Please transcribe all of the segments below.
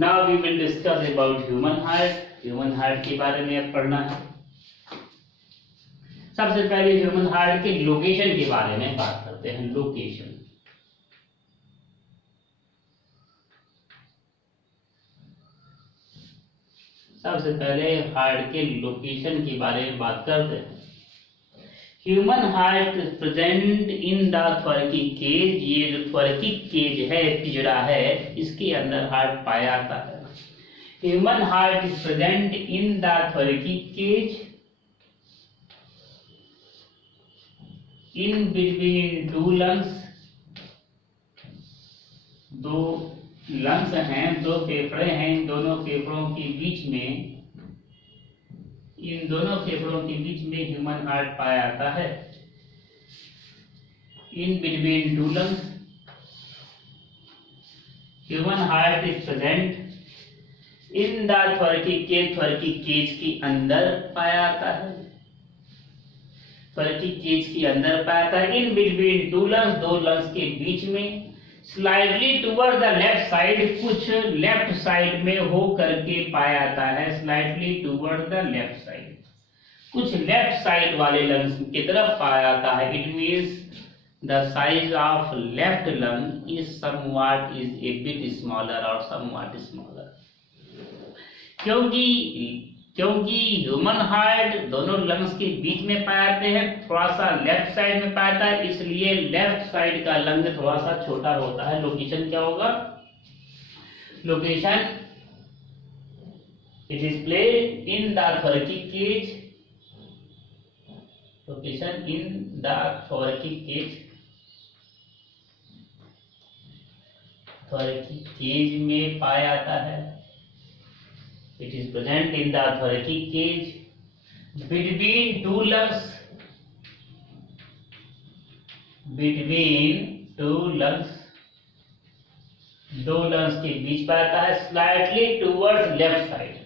Now we will discuss about human heart. Human heart के बारे में अब पढ़ना है। सबसे पहले ह्यूमन हार्ट के लोकेशन के बारे में बात करते हैं। लोकेशन, सबसे पहले हार्ट के लोकेशन के बारे में बात करते हैं। Human heart present in the thoracic cage. ये जो थोरैकिक केज है, पिंजरा है, इसके अंदर हार्ट पाया जाता है। Human heart is present in the thoracic cage in between two lungs. दो लंग्स हैं, दो फेफड़े हैं, इन दोनों फेफड़ों के बीच में, इन दोनों फेफड़ों के बीच में ह्यूमन हार्ट पाया जाता है। In between two lungs human heart is present in the thoracic cage. Thoracic cage के अंदर पाया जाता है। थोरैकिक केज के अंदर पाया जाता है। इन बिटवीन टू लंग्स, दो लंग्स के बीच में। Slightly toward the left side, कुछ लेफ्ट साइड में हो करके पाया जाता है। Slightly toward the left side, कुछ लेफ्ट साइड वाले लंग्स की तरफ पाया जाता है। It means the size of left lung is somewhat is a bit smaller और समवॉट स्मॉलर। क्योंकि ह्यूमन हार्ट दोनों लंग्स के बीच में पाया जाते हैं, थोड़ा सा लेफ्ट साइड में पाया जाता है, इसलिए लेफ्ट साइड का लंग थोड़ा सा छोटा होता है। लोकेशन क्या होगा? Location, it is placed in the thoracic cage. Location in the thoracic cage, thoracic cage में पाया जाता है। It is present in the thoracic cage between two lungs. Between two lungs, दो lungs के बीच पाता है। Slightly towards left side,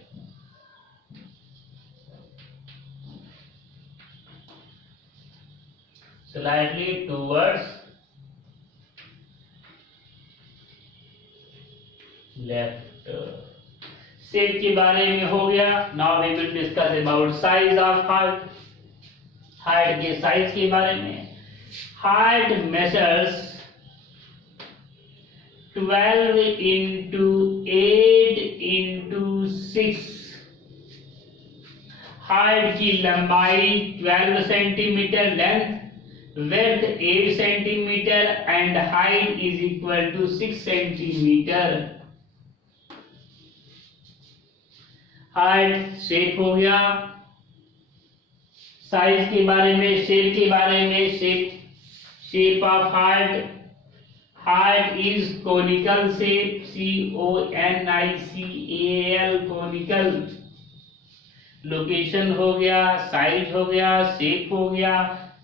slightly towards left। Shape के बारे में हो गया। Now we will discuss about size of heart. Heart के साइज के बारे में। Heart measures 12 into 8 into 6। Heart की लंबाई 12 centimetre, length width 8 centimetre and height is equal to 6 centimetre. Heart shape हो गया। साइज के बारे में, शेप के बारे में। Shape of heart, heart is conical shape, CONICAL, conical. Location हो गया, साइज हो गया, शेप हो गया।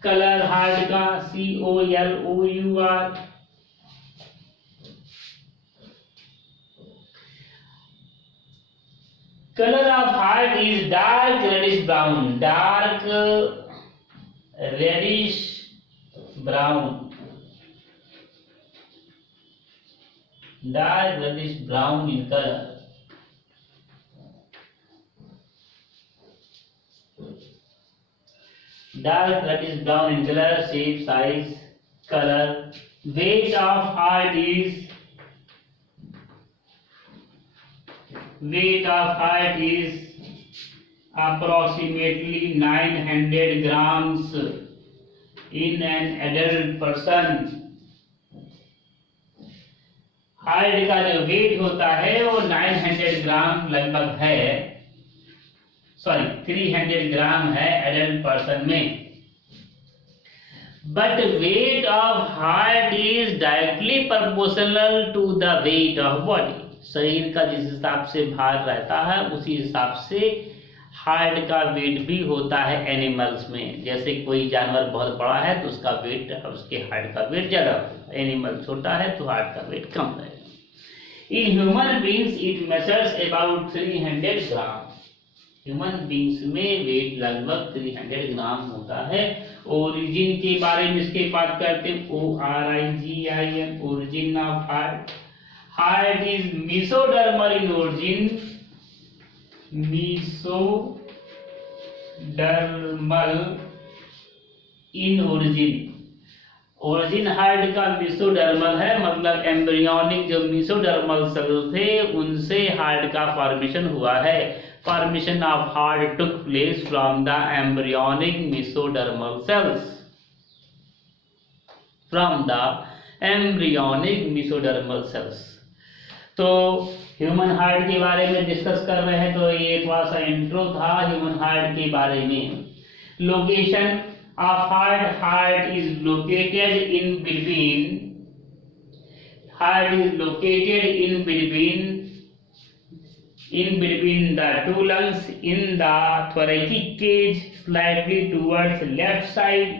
कलर हार्ट का COLOUR। Color of heart is dark reddish brown, dark reddish brown, dark reddish brown in color. Dark reddish brown in color, shape, size, color. Weight of heart is approximately 900 grams in an adult person. Heart का जो wait होता है वो 900 ग्राम लगभग है, 300 gram है adult person में। But weight of heart is directly proportional to the weight of body. शरीर का जिस हिसाब से भार रहता है उसी हिसाब से हार्ट का वेट भी होता है एनिमल्स में। जैसे कोई जानवर बहुत बड़ा है तो उसका वेट, उसके हार्ट का वेट ज्यादा होता है। एनिमल छोटा है तो हार्ट का वेट कम रहेगा। In human beings it measures about 300 gram. Human beings में वेट लगभग 300 ग्राम होता है। ओरिजिन के बारे में इसके बात करते हैं, ORIGIN, origin of heart. Heart is mesodermal in origin, mesodermal in origin. Origin heart का मेसोडर्मल है, मतलब एम्ब्रियोनिक जो मेसोडर्मल सेल थे उनसे हार्ट का फॉर्मेशन हुआ है। Formation of heart took place from the embryonic mesodermal cells, from the embryonic mesodermal cells. तो ह्यूमन हार्ट के बारे में डिस्कस कर रहे हैं, तो ये थोड़ा सा इंट्रो था ह्यूमन हार्ट के बारे में। Location of heart, heart is located in between, heart is located in between the two lungs in the thoracic cage, slightly towards left side.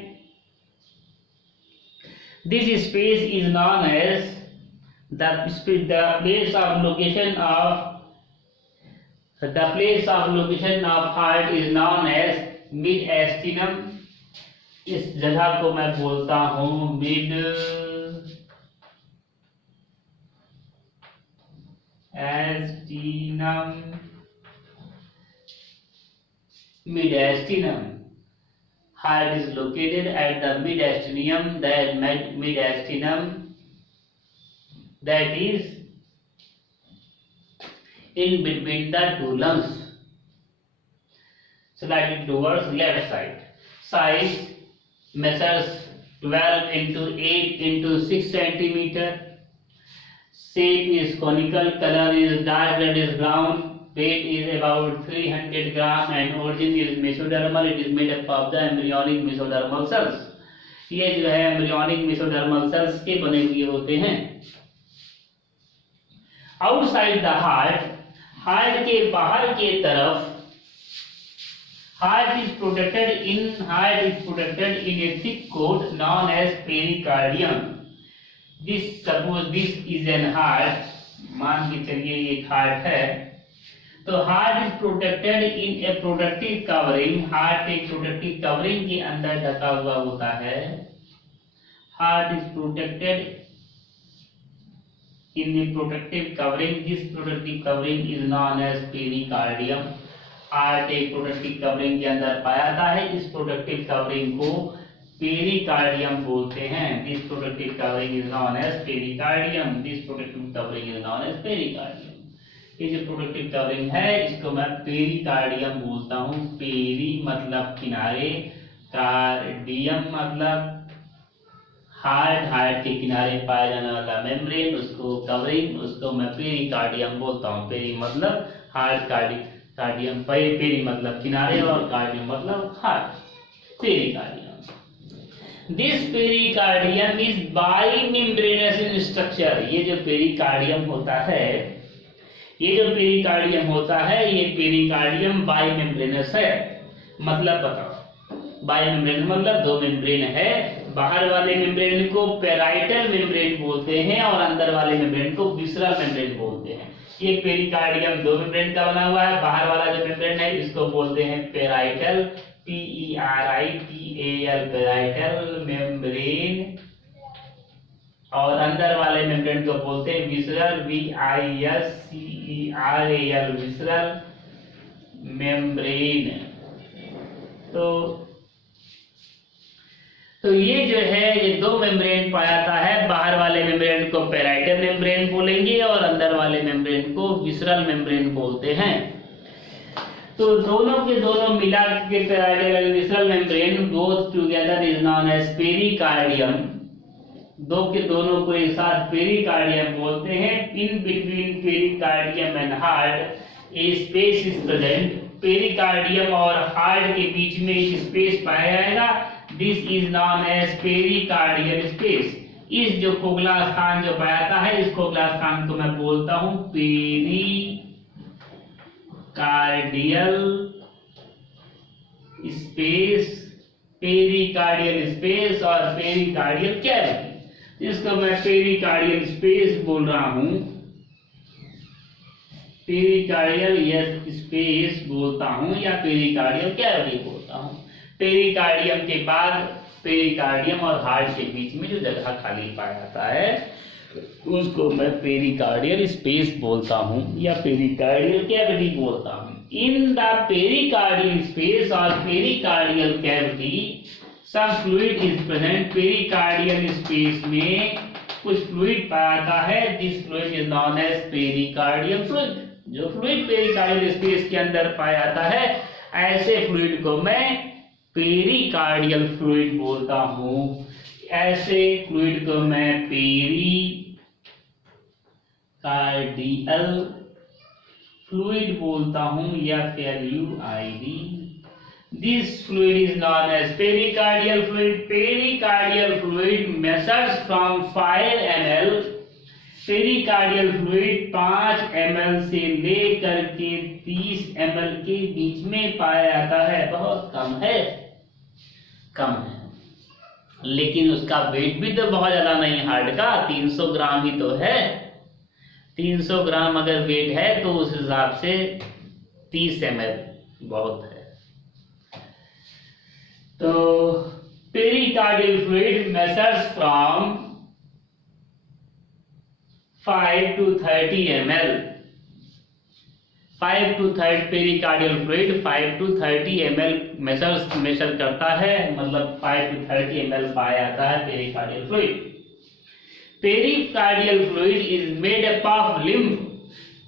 This space is known as the place of location of heart is known as mid-astinum. इस जगह को मैं बोलता हूँ mid-astinum. Heart is located at the mid-astinum, that is in between the two lungs, slightly towards left side. Size measures 12 into 8 into 6 centimeter. Shape is conical, color is dark reddish brown, weight is about 300 gram and origin is mesodermal. It is made up of the embryonic mesodermal cells. ये जो है embryonic mesodermal sales के बने हुए होते हैं। Outside the heart, heart के बाहर के तरफ, heart is protected in a thick coat known as pericardium. Suppose this is an heart, मान के चलिए ये हार्ट है, तो heart is protected in a protective covering, heart एक प्रोटेक्टिव कवरिंग के अंदर ढका हुआ होता है। Heart is protected in the protective covering, this protective covering is known as pericardium. Heart एक प्रोटेक्टिव कवरिंग के अंदर पाया जाता है, इस प्रोटेक्टिव कवरिंग को पेरिकार्डियम बोलते हैं। This protective covering is known as pericardium, this protective covering is known as pericardium. ये जो प्रोटेक्टिव कवरिंग है इसको मैं पेरिकार्डियम बोलता हूँ। पेरी मतलब किनारे, कार्डियम मतलब हार्ट, हार्ट के किनारे पाया जाने वाला मेम्ब्रेन, उसको कवरिंग, उसको मैं पेरिकार्डियम बोलता हूँ। पेरी मतलब हार्ट, कार्डियम, पेरी मतलब किनारे और कार्डियम मतलब heart, pericardium. This pericardium is bimembranous in structure. ये जो पेरिकार्डियम होता है, ये पेरिकार्डियम बाइमेम्ब्रेनस है। मतलब बताओ, बाइमेम्ब्रेन मतलब दो मेम्ब्रेन है। बाहर वाले मेम्ब्रेन को पेराइटल मेम्ब्रेन बोलते हैं और अंदर वाले मेम्ब्रेन को विसरल मेम्ब्रेन बोलते हैं। ये पेरिकार्डियम दो मेम्ब्रेन का बना हुआ है। बाहर वाला जो मेम्ब्रेन है इसको बोलते हैं पेराइटल, PERITAL, पेराइटल मेम्ब्रेन, और अंदर वाले मेम्ब्रेन को बोलते हैं विसरल, VISCERAL, विसरल मेम्ब्रेन। तो ये जो है ये दो मेम्ब्रेन पाया जाता है। बाहर वाले मेम्ब्रेन को पेराइटल मेम्ब्रेन बोलेंगे और अंदर वाले मेम्ब्रेन को विसरल मेम्ब्रेन बोलते हैं। तो दोनों के दोनों मिला के parietal and visceral membrane both together is known as pericardium. दो के दोनों को एक साथ पेरिकार्डियम बोलते हैं। In between pericardium and heart a space is present. Pericardium और हार्ट के बीच में एक स्पेस पाया जाएगा। This is known as pericardial space. इस जो खोखला स्थान जो पाया जाता है, इस खोखला स्थान को मैं बोलता हूं पेरिकार्डियल स्पेस, पेरिकार्डियल स्पेस और पेरिकार्डियल कैविटी। इसको मैं पेरिकार्डियल स्पेस बोल रहा हूं, पेरिकार्डियल स्पेस बोलता हूं या पेरिकार्डियल कैविटी बोलता हूं। पेरिकार्डियम के बाद पेरिकार्डियम और हार्ट के बीच में जो जगह खाली पाया जाता है उसको मैं पेरिकार्डियल स्पेस बोलता हूँ या पेरिकार्डियल कैविटी बोलता हूँ। इन द पेरिकार्डियल स्पेस और pericardial cavity some fluid is present. Pericardial space में कुछ फ्लूइड पाया जाता है। This fluid is known as pericardial fluid. जो फ्लूइड पेरिकार्डियल स्पेस के अंदर पाया जाता है ऐसे फ्लूइड को मैं पेरिकार्डियल फ्लूइड बोलता हूँ। ऐसे फ्लूइड को मैं पेरिकार्डियल फ्लूइड बोलता हूँ या FLUID। This fluid is known as pericardial fluid. Pericardial fluid measures from 5 ml। Pericardial fluid 5 ml से लेकर के 30 ml के बीच में पाया जाता है। बहुत कम है, कम है, लेकिन उसका वेट भी तो बहुत ज्यादा नहीं हार्ट का, 300 ग्राम ही तो है। 300 ग्राम अगर वेट है तो उस हिसाब से 30 ml बहुत है। तो pericardial fluid measures from 5 to 30 ml। 5 to 30 pericardial fluid 5 to 30 ml measure करता है, मतलब 5 to 30 ml पाया जाता है pericardial fluid. Pericardial fluid is made up of lymph.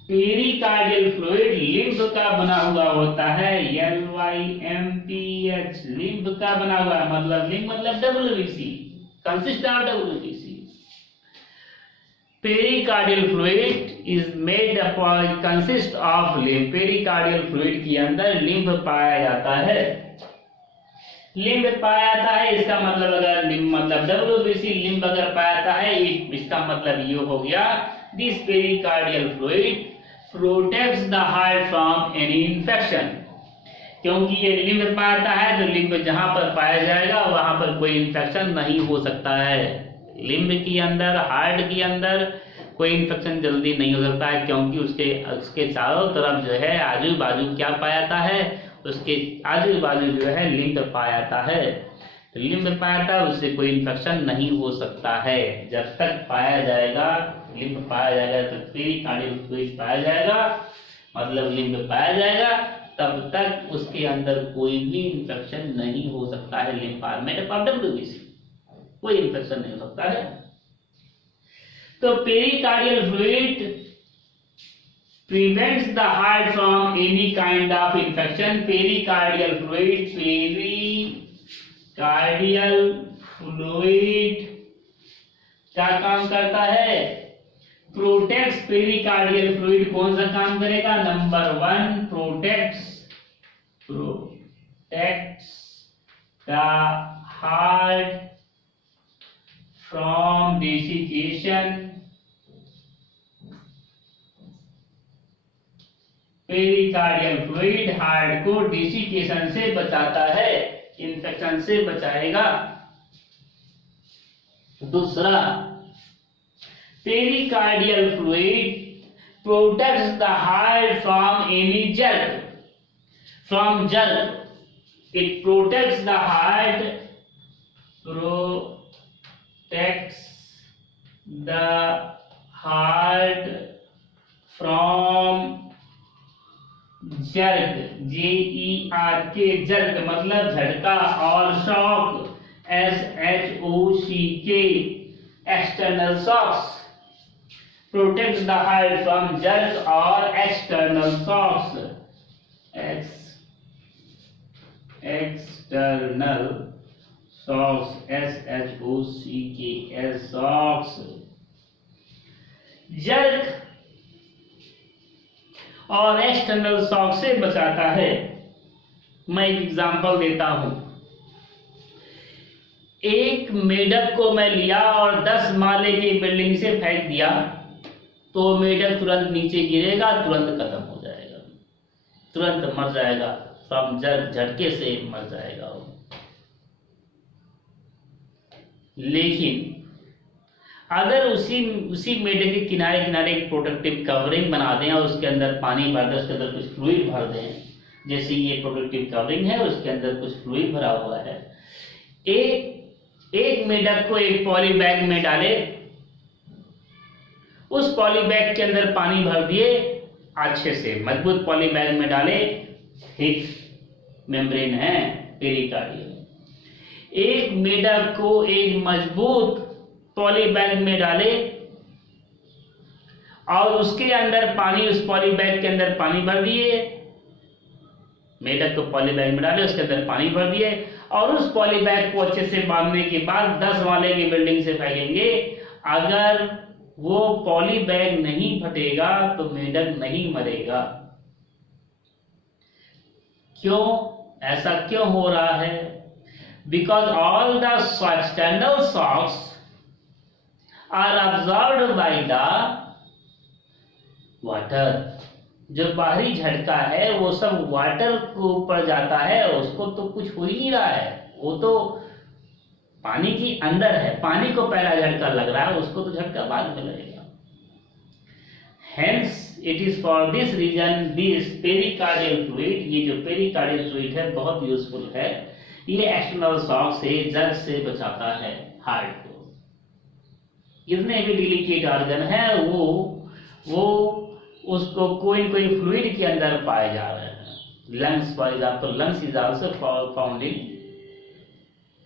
Pericardial fluid lymph का बना हुआ होता है। LYMPH लिम्फ का बना हुआ है, मतलब लिम्फ मतलब WBC, consist of WBC। Pericardial fluid is made up consist of lymph. Pericardial fluid के अंदर लिम्फ पाया जाता है। लिम्फ पाया जाता है इसका मतलब अगर लिम्फ मतलब WBC लिम्फ अगर पाया जाता है इसका मतलब ये हो गया this pericardial fluid protects the heart from any infection. क्योंकि ये लिम्फ पाया जाता है तो लिम्फ जहां पर पाया जाएगा वहां पर कोई इन्फेक्शन नहीं हो सकता है। लिम्फ के अंदर हार्ट के अंदर कोई इन्फेक्शन जल्दी नहीं हो सकता है, क्योंकि उसके चारों तरफ जो है आजू बाजू क्या पाया जाता है, उसके आजू बाजू जो है लिम्फ पाया जाता है। तो लिम्फ पाया जाता है उससे कोई इन्फेक्शन नहीं हो सकता है। जब तक पाया जाएगा लिम्फ पाया जाएगा तब पेरिकार्डियल फ्लूइड पाया जाएगा, मतलब लिम्फ पाया जाएगा तब तक उसके अंदर कोई भी इन्फेक्शन नहीं हो सकता है। लिम्फार्मेट ऑफ WBC कोई इन्फेक्शन नहीं हो सकता है। तो pericardial fluid prevents the heart from any kind of infection. Pericardial fluid क्या काम करता है? प्रोटेक्ट्स। पेरिकार्डियल फ्लूइड कौन सा काम करेगा? Number 1 protects the heart from desiccation. Pericardial fluid heart को डेसिकेशन से बचाता है, इन्फेक्शन से बचाएगा। दूसरा, pericardial fluid protects the heart from any jerk. From jerk it protects the heart, protects the heart from jerk, JERK jerk मतलब झटका, और shock SHOCK external shocks। protects the heart from jerk और external shocks, external shocks SHOCKS shocks. Jerk और external shock से बचाता है। मैं एक एग्जांपल देता हूं। एक मेढक को मैं लिया और 10 माले की बिल्डिंग से फेंक दिया तो मेढक तुरंत नीचे गिरेगा, तुरंत खत्म हो जाएगा, तुरंत मर जाएगा, फ्रॉम जर्क झटके से मर जाएगा वो। लेकिन अगर उसी मेढक के किनारे किनारे एक प्रोटेक्टिव कवरिंग बना दें और उसके अंदर पानी भर दें, उसके अंदर कुछ फ्लूइड भर दें, जैसे ये प्रोटेक्टिव कवरिंग है उसके अंदर कुछ फ्लूइड भरा हुआ है, एक मेढक को एक पॉली बैग में डाले उस पॉली बैग के अंदर पानी भर दिए, अच्छे से मजबूत पॉली बैग में डाले, थिक मेम्ब्रेन है पेरिकार्डियम। एक मेढक को एक मजबूत पॉली बैग में डाले और उसके अंदर पानी, उस पॉली बैग के अंदर पानी भर दिए, मेढक को पॉली बैग में डाले, उसके अंदर पानी भर दिए और उस पॉली बैग को अच्छे से बांधने के बाद 10 माले की बिल्डिंग से फेंकेंगे। अगर वो पॉली बैग नहीं फटेगा तो मेढक नहीं मरेगा। क्यों? ऐसा क्यों हो रहा है? Because all the external shocks are absorbed by the water। जो बाहरी झटका है वो सब वाटर के ऊपर जाता है, उसको तो कुछ हो ही नहीं रहा है, वो तो पानी के अंदर है, पानी को पहला झटका लग रहा है, उसको तो झटका बाद में लगेगा। Hence it is for this reason this pericardial fluid, ये जो पेरिकार्डियल फ्लूइड है बहुत यूजफुल है, ये एक्सटर्नल शॉक से, जग से बचाता है हार्ट को। जितने भी डिलिकेट ऑर्गन है वो उसको कोई न कोई फ्लूइड के अंदर पाए जा रहे हैं। Lungs for example, lungs is also found in,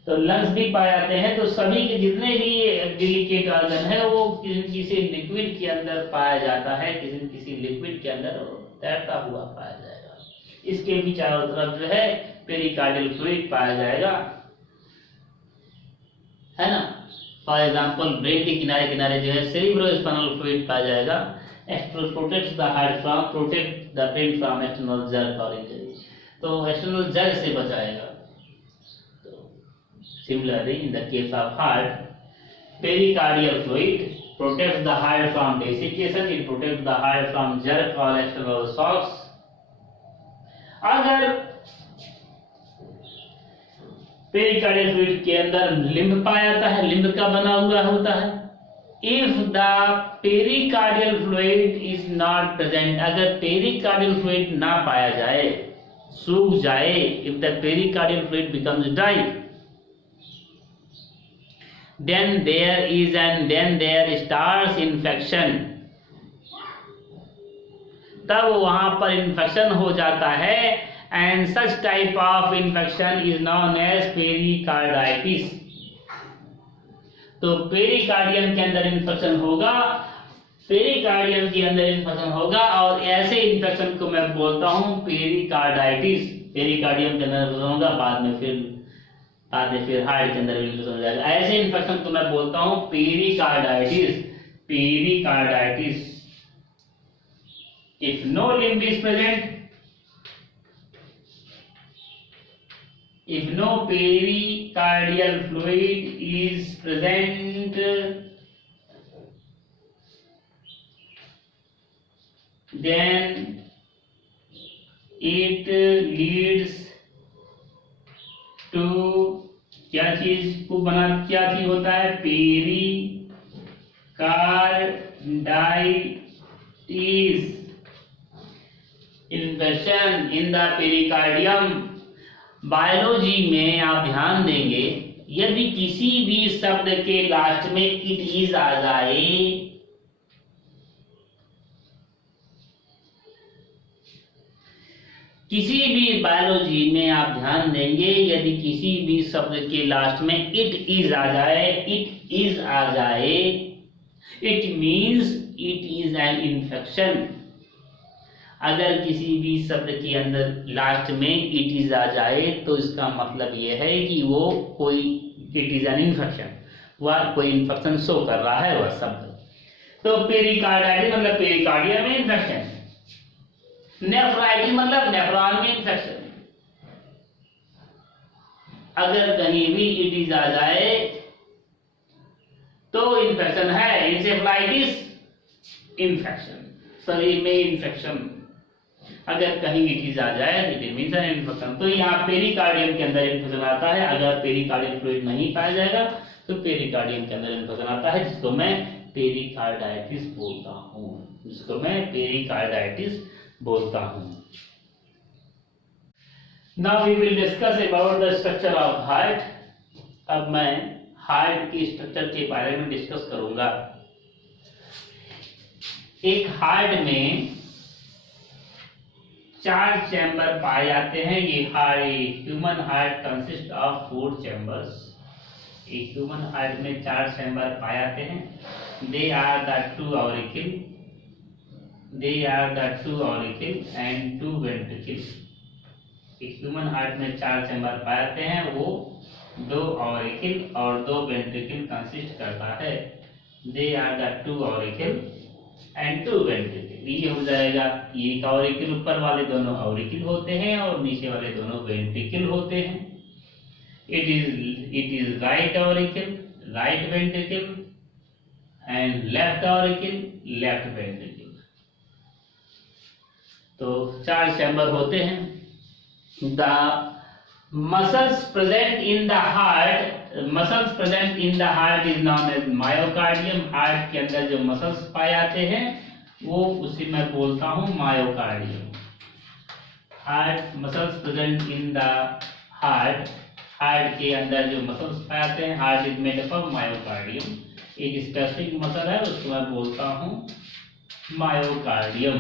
तो लंग्स भी पाए जाते हैं। तो सभी के जितने भी डिलिकेट ऑर्गन है वो किसी लिक्विड के अंदर पाया जाता है, किसी लिक्विड के अंदर तैरता हुआ पाया जाएगा। इसके भी चारों तरफ जो है पेरिकार्डियल फ्लूइड पाया जाएगा, है ना। फॉर एग्जाम्पल ब्रेन के किनारे किनारे जो है सेरिब्रोस्पाइनल फ्लूइड पाया जाएगा। Protects the heart from, protect the brain from external jerk और इंजरी, तो एक्सटर्नल जर्क से बचाएगा। Similarly, in the case of heart, pericardial fluid protects the heart from desiccation, it protects the heart from jerk or external shocks. अगर pericardial fluid के अंदर limb पाया जाता है, लिम्ब का बना हुआ होता है। If the pericardial fluid is not present, अगर पेरिकार्डियल फ्लूइड ना पाया जाए, सूख जाए, if the pericardial fluid becomes dry, then there starts infection, तब वहां पर इन्फेक्शन हो जाता है। And such type of infection is known as pericarditis. तो पेरिकार्डियम के अंदर इन्फेक्शन होगा, पेरिकार्डियम के अंदर इन्फेक्शन होगा और ऐसे इन्फेक्शन को मैं बोलता हूं पेरिकार्डाइटिस। पेरिकार्डियम के अंदर इन्फेक्शन होगा, बाद में फिर हार्ट के अंदर इन्फेक्शन हो जाएगा। ऐसे इन्फेक्शन को मैं बोलता हूं pericarditis. Pericarditis. If no limb is present, if no pericardial fluid is present, then it leads to क्या चीज होता है? Pericarditis. Infection in the pericardium. Biology में आप ध्यान देंगे, यदि किसी भी शब्द के लास्ट में इट इज आ जाए, किसी भी बायोलॉजी में आप ध्यान देंगे, यदि किसी भी शब्द के लास्ट में इट इज आ जाए, it means it is an infection. अगर किसी भी शब्द के अंदर लास्ट में इट इज आ जाए तो इसका मतलब यह है कि वो कोई इट इज एन इन्फेक्शन, वह कोई इन्फेक्शन शो कर रहा है वह शब्द। तो पेरिकार्डाइटिस मतलब पेरिकार्डियम में इन्फेक्शन, नेफ्राइटिस मतलब नेफ्रॉन में इन्फेक्शन। अगर कहीं भी इट इज आ जाए तो इन्फेक्शन है। इंसेफ्लाइटिस इन्फेक्शन, शरीर में इन्फेक्शन। अगर कहीं इट इज आ जाए तो इट मींस एन इन्फेक्शन। तो यहाँ पेरिकार्डियम के अंदर इन्फेक्शन आता है। अगर पेरिकार्डियल फ्लूइड नहीं पाया जाएगा तो पेरिकार्डियम के अंदर इन्फेक्शन आता है, जिसको मैं पेरिकार्डाइटिस बोलता हूँ। Now we will discuss about the structure of heart. अब मैं हार्ट की स्ट्रक्चर के बारे में डिस्कस करूंगा। एक हार्ट में 4 चैम्बर पाए जाते हैं। ये human heart consist of 4 chambers. एक ह्यूमन हार्ट में 4 चैम्बर पाए जाते हैं। They are the 2 auricle and 2 ventricle. एक ह्यूमन हार्ट में 4 चैम्बर पाए जाते हैं, वो 2 ऑरिकल और 2 वेंट्रिकल कंसिस्ट करता है। They are the 2 auricle and 2 ventricle. ये हो जाएगा, एक ऑरिकल ऊपर वाले दोनों ऑरिकल होते हैं और नीचे वाले दोनों वेंट्रिकल होते हैं। It is right auricle, right ventricle and left auricle, left ventricle. तो 4 चैम्बर होते हैं। The muscles present in the heart is known as myocardium. Heart के अंदर जो मसल्स पाए जाते हैं वो उसी मैं बोलता हूं myocardium. Heart muscles present in the heart के अंदर जो मसल्स पाए जाते हैं, heart is made up of myocardium. एक स्पेसिफिक मसल है, उसको मैं बोलता हूं myocardium.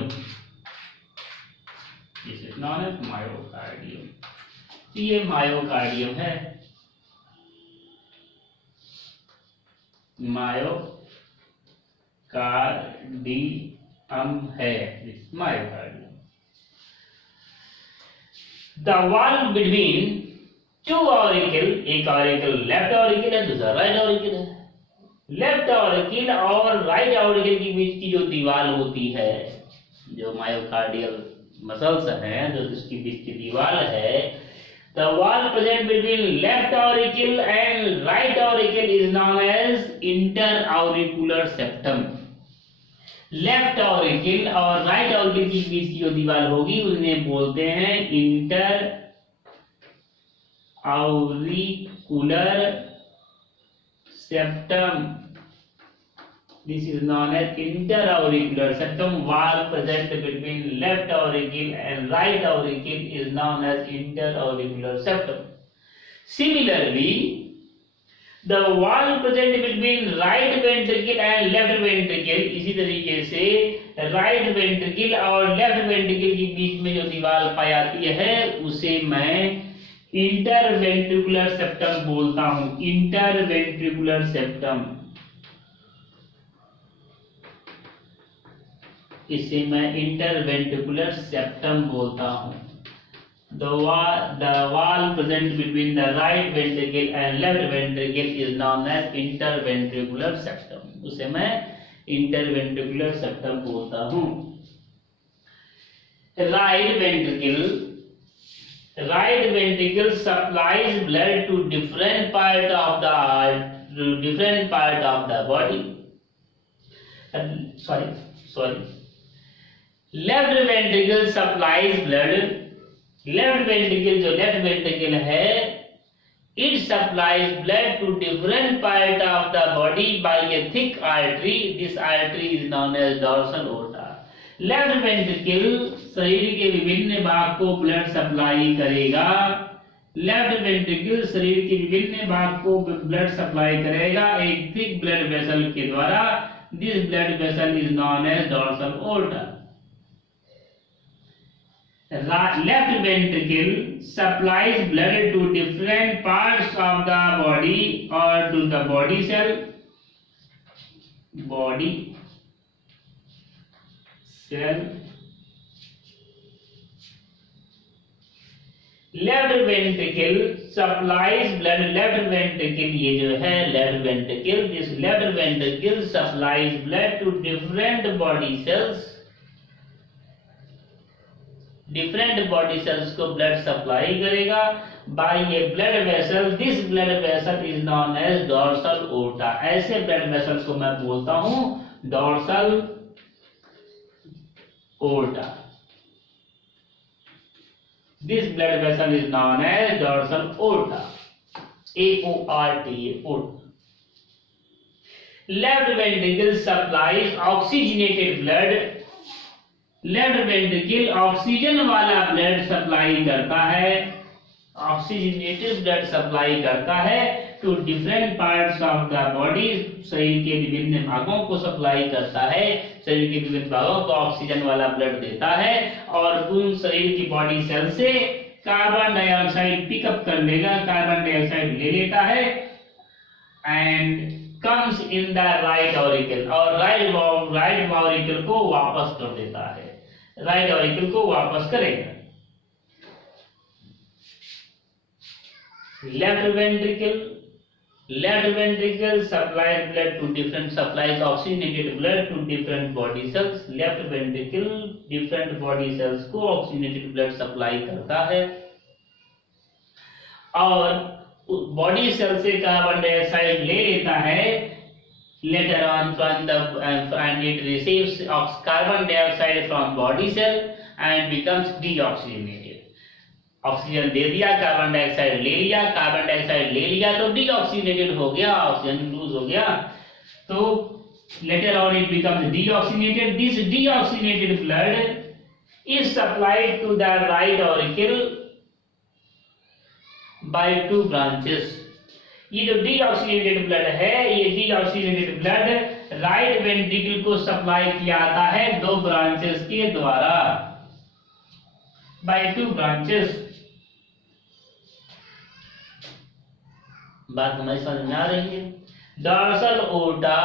This is known as myocardium. ये मायोकार्डियम है, मायोकार्डियम है, myocardium. The wall between 2 auricle, एक ऑरिकल लेफ्ट ऑरिकल है, दूसरा राइट ऑरिकल है। लेफ्ट ऑरिकल और राइट ऑरिकल के बीच की जो दीवार होती है, जो मायोकार्डियल मसल्स हैं, जो इसके बीच की दीवार है, the wall present between left auricle and right auricle is known as interauricular septum। Left auricle और राइट ऑरिकल के बीच की जो दीवार होगी उन्हें बोलते हैं inter auricular septum। This is known as interauricular septum। Wall present between left auricle and right auricle is known as interauricular septum। Similarly, the wall present between right ventricle and left ventricle, इसी तरीके से right ventricle और left ventricle के बीच में जो दीवार पाई जाती है उसे मैं इंटरवेंट्रिकुलर सेप्टम बोलता हूं। इंटरवेंट्रिकुलर सेप्टम, इसे मैं इंटरवेंट्रिकुलर सेप्टम बोलता हूं। The wall present between the right ventricle and left ventricle is known as interventricular septum। उसे मैं इंटरवेंट्रिकुलर सेप्टम बोलता हूं। Right ventricle supplies blood to different part of the body। Sorry, left ventricle supplies blood. Left ventricle, जो left ventricle है, it supplies blood to different part of the body by a thick artery. This artery is known as dorsal aorta. Left ventricle शरीर के विभिन्न भाग को blood supply करेगा। Left ventricle शरीर के विभिन्न भाग को ब्लड सप्लाई करेगा एक थिक ब्लड वेसल के द्वारा। This blood vessel is known as dorsal aorta. Left ventricle supplies blood to different parts of the body or to the body cell। Left ventricle supplies blood. Left ventricle, ये जो है left ventricle, this left ventricle supplies blood to different body cells. Different body cells को blood supply करेगा by a blood vessel. This blood vessel is known as dorsal aorta. ऐसे blood vessels को मैं बोलता हूं dorsal aorta. This blood vessel is known as dorsal aorta. AORTA, aorta. Left ventricle supplies oxygenated blood. Left ventricle oxygen वाला blood supply करता है, oxygenated blood supply करता है to different parts of the body, शरीर के विभिन्न भागों को सप्लाई करता है, शरीर के विभिन्न भागों को ऑक्सीजन वाला ब्लड देता है और उन शरीर की बॉडी सेल से कार्बन डाइऑक्साइड पिकअप कर लेगा, कार्बन डाइऑक्साइड ले लेता है and comes in the right auricle और राइट ऑरिकल को वापस कर देता है, राइट ऑरिकल को वापस करेगा। Left ventricle supplies blood to different supplies oxygenated blood to different body cells। Left ventricle different body cells को oxygenated blood सप्लाई करता है और बॉडी सेल से कार्बन डाइऑक्साइड ले लेता है। Later on from the end it receives carbon dioxide from body cell and becomes deoxygenated. Oxygen दे दिया, कार्बन डाइऑक्साइड ले लिया, कार्बन डाइऑक्साइड ले लिया तो डीऑक्सीजनेटेड हो गया, ऑक्सीजन लूज हो गया, तो later on it becomes deoxygenated। This deoxygenated blood is supplied to the right auricle by two branches। ये जो डीऑक्सीजनेटेड ब्लड है, ये डीऑक्सीजनेटेड ब्लड राइट वेंट्रिकल को सप्लाई किया जाता है दो ब्रांचेस के द्वारा, by two branches। बात हमारी समझ में आ रही है। डॉर्सल ओर्टा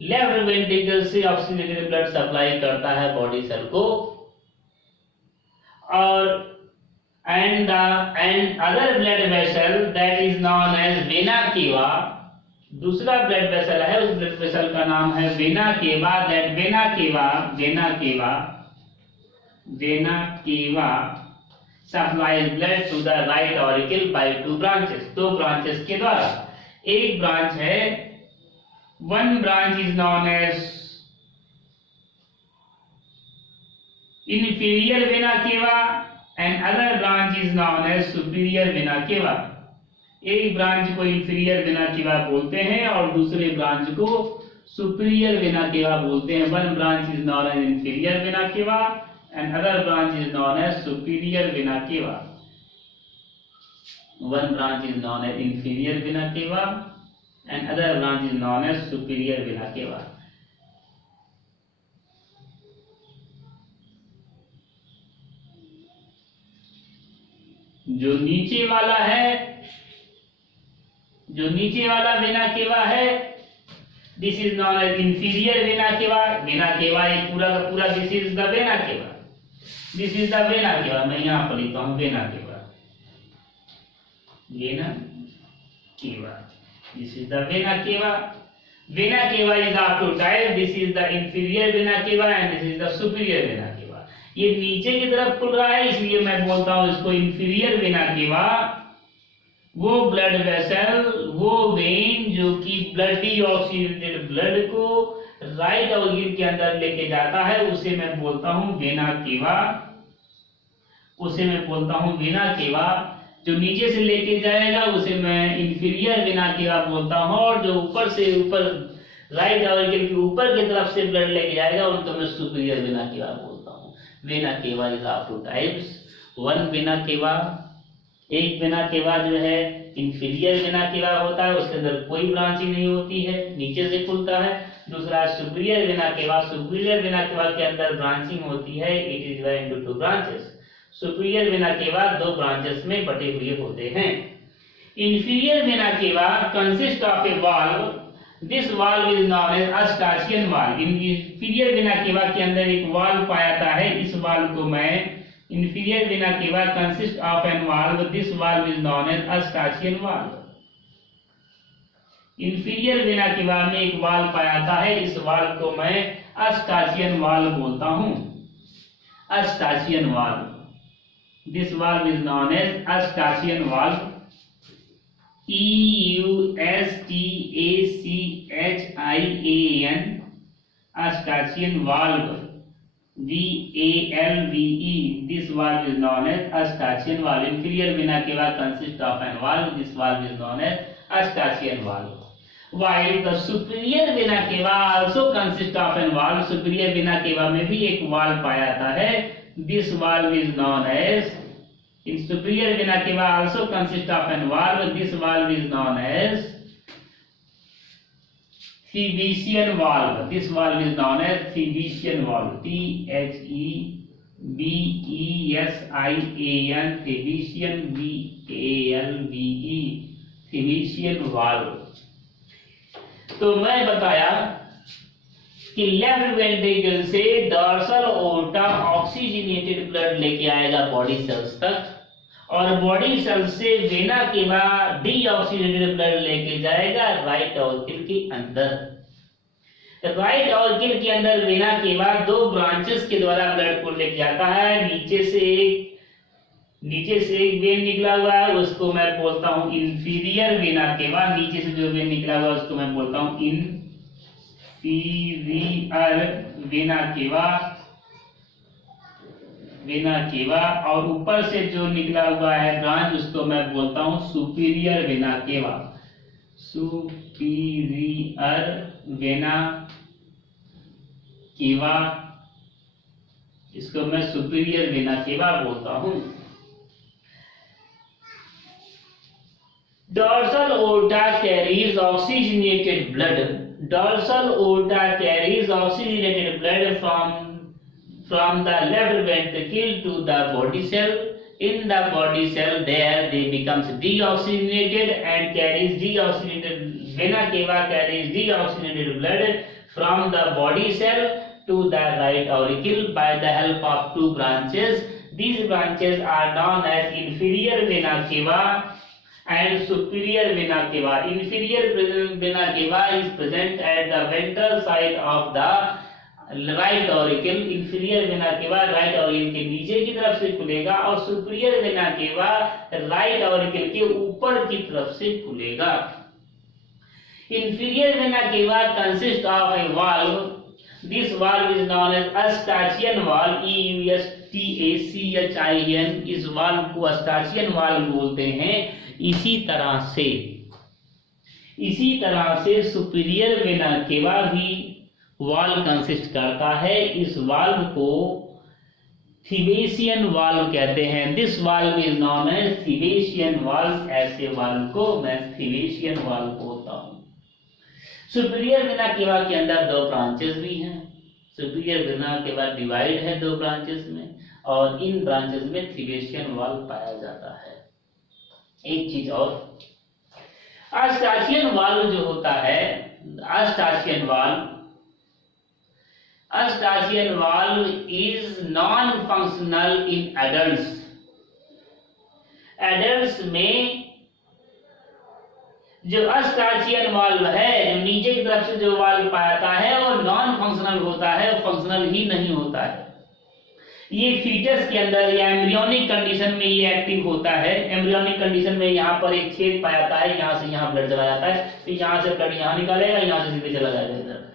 लेफ्ट वेंट्रिकल से ऑक्सीजनेटेड ब्लड सप्लाई करता है बॉडी सेल को और and other blood vessel that is known as vena cava। दूसरा ब्लड वेसल है, उस ब्लड वेसल का नाम है vena cava. That vena cava supplies blood to the right auricle by two branches। दो ब्रांचेस के द्वारा। एक ब्रांच है, one branch is known as inferior vena cava and other branch is known as superior vena cava। एक branch को inferior vena cava बोलते हैं और दूसरे ब्रांच को सुपीरियर वेना केवा बोलते हैं। One branch is known as inferior vena cava and other branch is known as superior vena cava. One branch is known as inferior vena cava and other branch is known as superior vena cava. जो नीचे वाला vena cava है, this is known as inferior vena cava. Vena cava एक पूरा का पूरा, this is the vena cava, this is the vena cava. मैं यहां पर लिखता हूं vena cava, vena cava, this is the vena cava. Vena cava is of two type, this is the inferior vena cava and this is the superior vena cava. ये नीचे की तरफ खुल रहा है इसलिए मैं बोलता हूं इसको इंफीरियर वेना केवा। वो ब्लड वेसल, वो वेन जो कि ब्लड डीऑक्सीजनेटेड ब्लड को राइट ऑर्गन के अंदर लेके जाता है, उसे मैं बोलता हूं वेना केवा, उसे मैं बोलता हूं वेना केवा। जो नीचे से लेके जाएगा उसे मैं इंफीरियर वेना केवा बोलता हूं और जो ऊपर से ऊपर राइट ऑर्गन के ऊपर की तरफ से ब्लड लेके जाएगा उनको मैं सुपीरियर वेना केवा बोलता हूं। Vena cava is of two types. One vena cava, एक वेना केवा जो है इंफीरियर वेना केवा होता है, उसके अंदर कोई ब्रांचिंग नहीं होती है, नीचे से खुलता है। दूसरा superior vena cava, superior vena cava के अंदर ब्रांचिंग होती है, it is divided into two branches. Superior vena cava दो ब्रांचेस में बटे हुए होते हैं। Inferior vena cava consist of a valve, this valve is known as eustachian valve. Inferior vena cava के अंदर एक वाल्व पाया जाता है, इस वाल्व को मैं inferior vena cava consists of an valve, this valve is known as Eustachian valve। inferior vena cava में एक वाल्व पाया जाता है, इस वाल्व को मैं Eustachian valve बोलता हूं। Eustachian valve, this valve is known as Eustachian valve। Eustachian, Eustachian valve, VALVE, this valve is known as Eustachian valve। Inferior vena cava consists of an valve, this valve is known as Eustachian valve। While the superior vena cava also consists of an valve, superior vena cava में भी एक valve पाया जाता है, this valve is known as In superior vena cava also consists of an valve. This valve is known as Thebesian valve. This valve is known as Thebesian valve. Thebesian, Thebesian, valve, Thebesian valve. तो मैं बताया कि left ventricle से dorsal aorta oxygenated blood लेके आएगा body cells तक, और body cells से वेना केवा डीऑक्सीजनेटेड ब्लड लेके जाएगा राइट ऑर्किल के अंदर। राइट ऑर्किल के अंदर वेना केवा दो ब्रांचेस के द्वारा ब्लड को लेके जाता है। नीचे से एक वेन निकला हुआ है, उसको मैं बोलता हूं इंफीरियर वेना केवा। नीचे से जो वेन निकला हुआ है उसको मैं बोलता हूं इंफीरियर वेना केवा, और ऊपर से जो निकला हुआ है ब्रांच उसको मैं बोलता हूं superior vena cava. Superior vena केवा, इसको मैं सुपीरियर वेना केवा बोलता हूं। Dorsal aorta carries oxygenated blood. Dorsal aorta carries oxygenated blood from the left ventricle to the body cell. In the body cell, there they becomes deoxygenated and carries deoxygenated. Vena cava carries deoxygenated blood from the body cell to the right auricle by the help of two branches. These branches are known as inferior vena cava and superior vena cava. Inferior vena cava is present at the ventral side of the right auricle. Inferior vena cava right auricle के नीचे की तरफ से खुलेगा, और superior vena cava right auricle के ऊपर की तरफ से खुलेगा। Inferior vena cava consists of a valve. This valve is known as Eustachian valve. EUSTACHIAN। इस वाल्व को Eustachian valve बोलते हैं। इसी तरह से सुपीरियर वेना केवा भी वाल्व कंसिस्ट करता है। इस वाल्व को थीबेशियन वाल्व कहते हैं। This valve is known as thebesian valve. ऐसे वाल्व को मैं थीबेशियन वाल्व बोलता हूं। सुपीरियर वेना केवा के अंदर दो ब्रांचेस भी हैं। सुपीरियर वेना केवा डिवाइड है दो ब्रांचेस में, और इन ब्रांचेस में थीबेशियन वाल्व पाया जाता है। एक चीज और, अस्टाचियन वाल्व जो होता है, eustachian valve is non functional in adults. Adults में जो अस्टाचियन वाल्व है, जो नीचे की तरफ से जो वाल्व पाता है, वो नॉन फंक्शनल होता है, फंक्शनल ही नहीं होता है। ये फीटस के अंदर या एम्ब्रियोनिक कंडीशन में ये एक्टिव होता है। एम्ब्रियोनिक कंडीशन में यहाँ पर एक छेद पाया जाता है, यहाँ से यहाँ ब्लड चला जाता है, तो यहाँ से ब्लड यहाँ निकालेगा, यहाँ से सीधे चला जाएगा इधर।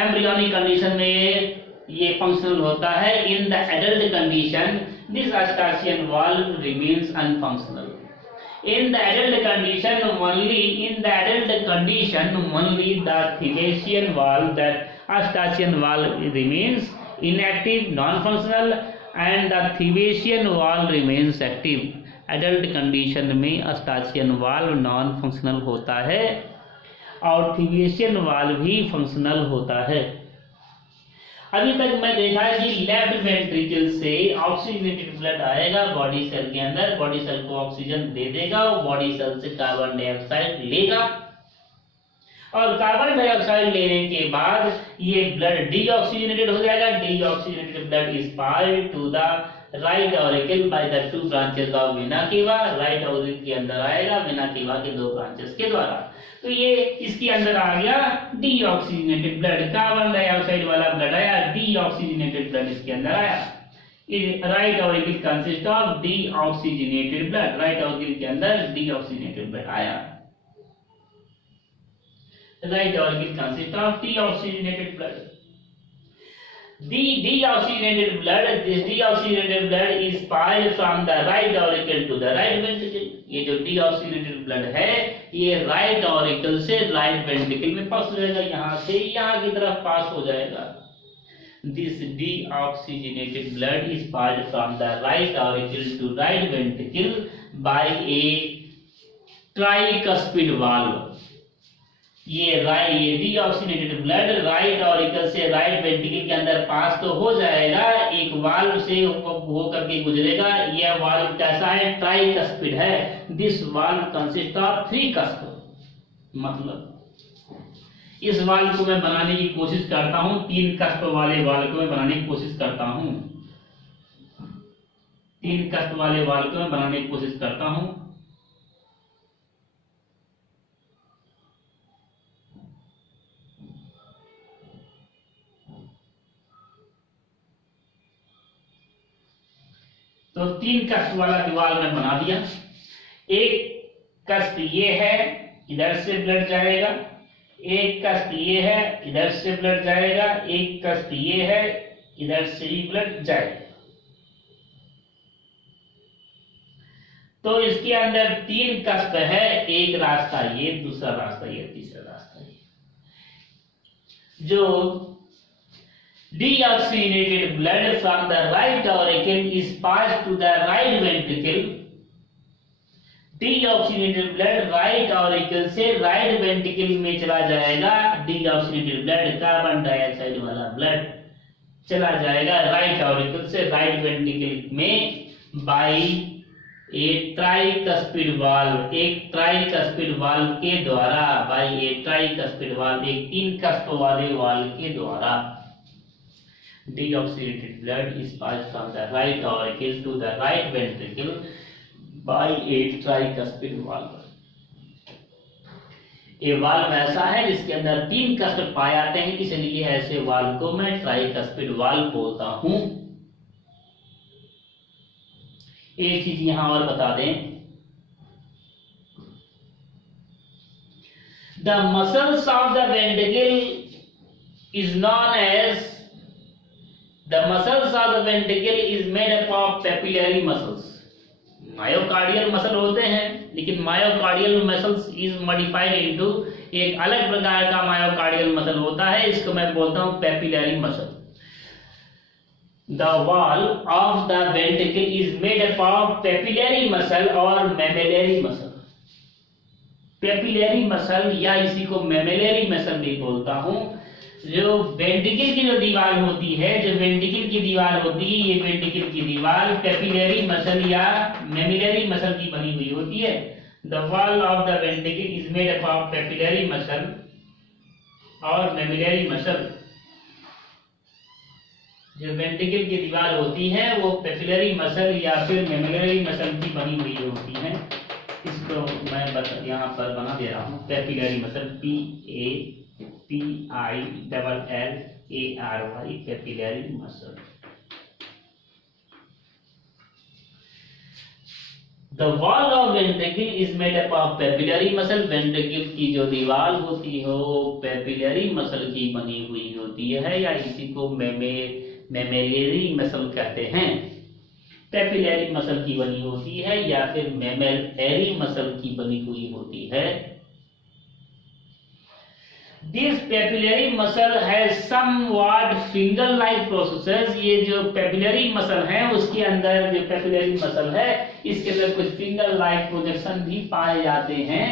एम्ब्रियोनिक कंडीशन में ये फंक्शनल होता है। In the adult condition this Eustachian valve remains unfunctional. In the adult condition only the Thebesian valve, that Eustachian valve remains inactive, non-functional, and the Thebesian valve remains active. Adult condition में Eustachian valve non-functional होता है और Thebesian valve भी functional होता है। अभी तक मैं देखा है कि लेफ्ट वेंट्रिकल से ऑक्सीजनेटेड ब्लड आएगा बॉडी सेल के अंदर, बॉडी सेल को ऑक्सीजन दे देगा, और बॉडी सेल से कार्बन डाइऑक्साइड लेगा, और कार्बन डाइऑक्साइड लेने के बाद ये ब्लड डीऑक्सीजनेटेड हो जाएगा। Deoxygenated blood is passed to the right auricle by the two branches of vena cava. Right auricle के अंदर आएगा वेना केवा के दो ब्रांचेस के द्वारा। तो ये इसके अंदर आ गया डीऑक्सीजनेटेड ब्लड, कार्बन डाइऑक्साइड वाला ब्लड आया, डीऑक्सीजनेटेड ब्लड इसके अंदर आया। Right auricle consist of deoxygenated blood, right auricle के अंदर डीऑक्सीजनेटेड ब्लड आया। Right auricle consist of deoxygenated blood. The deoxygenated blood, this deoxygenated blood is passed from the right auricle to the right ventricle. ये जो deoxygenated blood है ये right auricle से right ventricle में पास हो जाएगा, यहाँ से यहाँ की तरफ पास हो जाएगा। This deoxygenated blood is passed from the right auricle to right ventricle by a tricuspid valve. ये डीऑक्सीनेटेड ब्लड राइट ऑरिकल से राइट वेंट्रिकल के अंदर पास तो हो जाएगा, एक वाल्व से होकर के गुजरेगा। यह वाल्व कैसा है? ट्राइकस्पिड है। This valve consist of 3 cusp. मतलब इस वाल्व को मैं बनाने की कोशिश करता हूं, 3 कस्प वाले वाल्व को मैं बनाने की कोशिश करता हूं, 3 कस्प वाले वाल्व को मैं बनाने की कोशिश करता हूं। तो 3 कष्ट वाला दीवार में बना दिया। एक कष्ट ये है, इधर से ब्लड जाएगा, एक कष्ट ये है, इधर से ब्लड जाएगा, एक कष्ट ये है, इधर से भी ब्लड जाएगा। तो इसके अंदर 3 कष्ट है, एक रास्ता ये, दूसरा रास्ता ये, तीसरा रास्ता ये। जो deoxygenated blood from the right auricle is passed to the right ventricle. deoxygenated blood right auricle से right ventricle में चला जाएगा। deoxygenated blood कार्बन डाइऑक्साइड वाला ब्लड चला जाएगा right auricle से right ventricle में by a tricuspid valve, एक tricuspid valve के द्वारा, by a tricuspid valve, एक 3 कस्प वाले वाल्व के द्वारा। Deoxygenated blood is passed from the right auricle to the right ventricle by a tricuspid valve. ये वाल्व ऐसा है जिसके अंदर 3 कस्प पाए जाते हैं, इसलिए ऐसे वाल्व को मैं ट्राइकस्पिड वाल्व बोलता हूं। एक चीज यहां और बता दें, the muscles of the ventricle is known as The muscles of the ventricle is made up of papillary muscles. Myocardial muscle होते हैं, लेकिन myocardial muscles is modified into एक अलग प्रकार का मायोकार्डियल मसल होता है, इसको मैं बोलता हूं papillary muscle. The wall of the ventricle is made up of papillary muscle और मेमेलरी मसल। पेपिलरी मसल या इसी को मेमेलरी मसल भी बोलता हूं। जो वेंट्रिकल की जो दीवार होती है, जो वेंट्रिकल की दीवार होती है, ये वेंट्रिकल की दीवार पेपिलरी मसल या मेमिलरी मसल की बनी हुई होती है। The wall of the ventricle is made up of papillary muscle और मेमिलरी मसल। जो वेंट्रिकल की दीवार होती है वो पेपिलरी मसल या फिर मेमिलरी मसल की बनी हुई होती है। इसको मैं यहाँ पर बना दे रहा हूँ, papillary muscle, PAPILLARY, papillary muscle. The wall of ventricle is made up of papillary muscle. Ventricle की जो दीवार होती है वो पेपिलरी मसल की बनी हुई होती है, या इसी को मेमेलरी मसल कहते हैं। पेपिलरी मसल की बनी होती है या फिर मेमेलरी मसल की बनी हुई होती है। This papillary muscle has somewhat finger-like processes. ये जो पेपिलरी मसल है उसके अंदर, जो पेपिलरी मसल है इसके अंदर कुछ फिंगर-like प्रोजेक्शन भी पाए जाते हैं।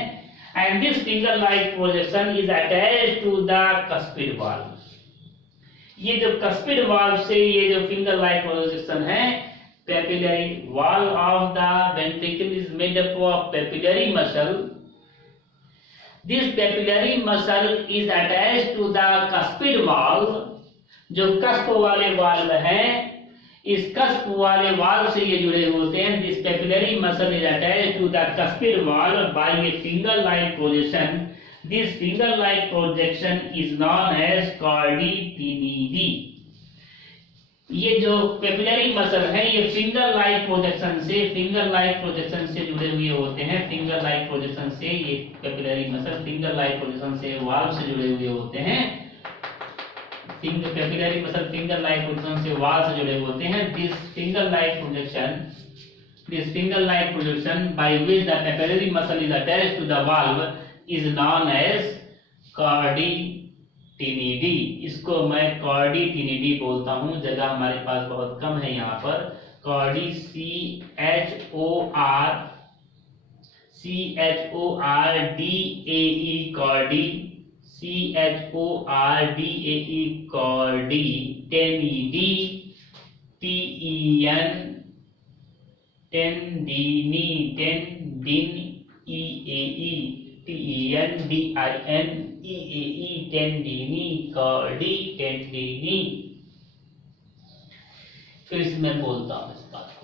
And this finger-like projection is attached to the cuspid valve. ये जो cuspid valve से ये जो finger-like projection है, papillary wall of the ventricle is made up of papillary muscle. This papillary muscle is attached to the cuspid valve. जो cusp वाले valve है, इस कस्प वाले वाल्व से ये जुड़े होते हैं। This papillary muscle is attached to the cuspid valve by a finger-like projection. This finger-like projection is known as cardiac. ये जो पेपिलरी मसल है ये फिंगर लाइक प्रोजेक्शन से जुड़े हुए होते हैं। फिंगर लाइक प्रोजेक्शन से ये papillary muscle finger like projection से वाल्व से जुड़े हुए होते हैं। Papillary muscle finger like projection से वाल्व से जुड़े होते हैं। This finger like projection by which the papillary muscle is attached to the valve is known as tendineae, इसको मैं कॉर्डी टिनिडी बोलता हूँ, जगह हमारे पास बहुत कम है यहाँ पर। कॉर्डी CHORDAE कॉर्डी, CHORDAE कॉर्डी, टेनिडी टेंडिनी TENDINEAE टेंडिनी कॉर्डी टेंडिनी। फिर से मैं बोलता हूं इस बात को।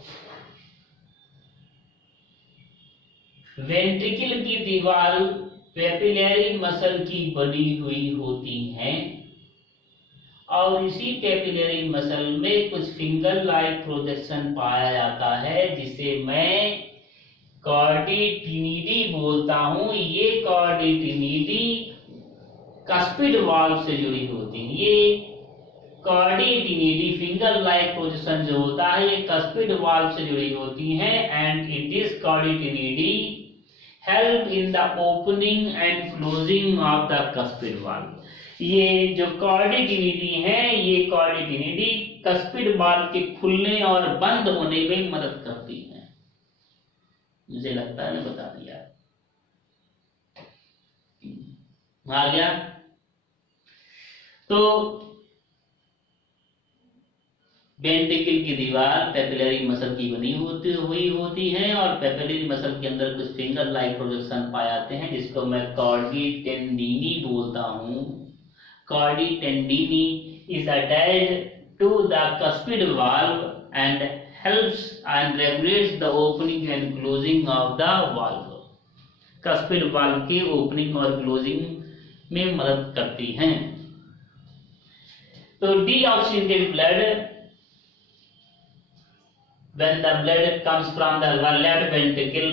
वेंट्रिकल की दीवार पेपिलरी मसल की बनी हुई होती हैं और इसी पेपिलरी मसल में कुछ फिंगर लाइक प्रोजेक्शन पाया जाता है, जिसे मैं कॉर्डी बोलता हूं। ये कॉर्डी कस्पिड वाल्व से जुड़ी होती है। ये कॉर्डी फिंगर लाइक प्रोजेक्शन जो होता है ये कस्पिड वाल्व से जुड़ी होती हैं and it is chordae help in the opening and closing of the cuspid valve. ये जो कॉर्डी है ये कॉर्डी कस्पिड वाल्व के खुलने और बंद होने में मदद करती है। मुझे लगता है मैं बता दिया आ गया। तो वेंट्रिकल की दीवार पेपिलरी मसल की बनी हुई होती है और पेपिलरी मसल के अंदर कुछ फिंगर लाइक प्रोजेक्शन पाए जाते हैं, जिसको मैं कॉर्डी टेंडिनी बोलता हूँ। कॉर्डी टेंडिनी is attached to the cuspid valve and helps and regulates the opening and closing of the valve। cuspid valve के ओपनिंग और क्लोजिंग में मदद करती हैं। तो deoxygenated blood, when the blood comes from the left ventricle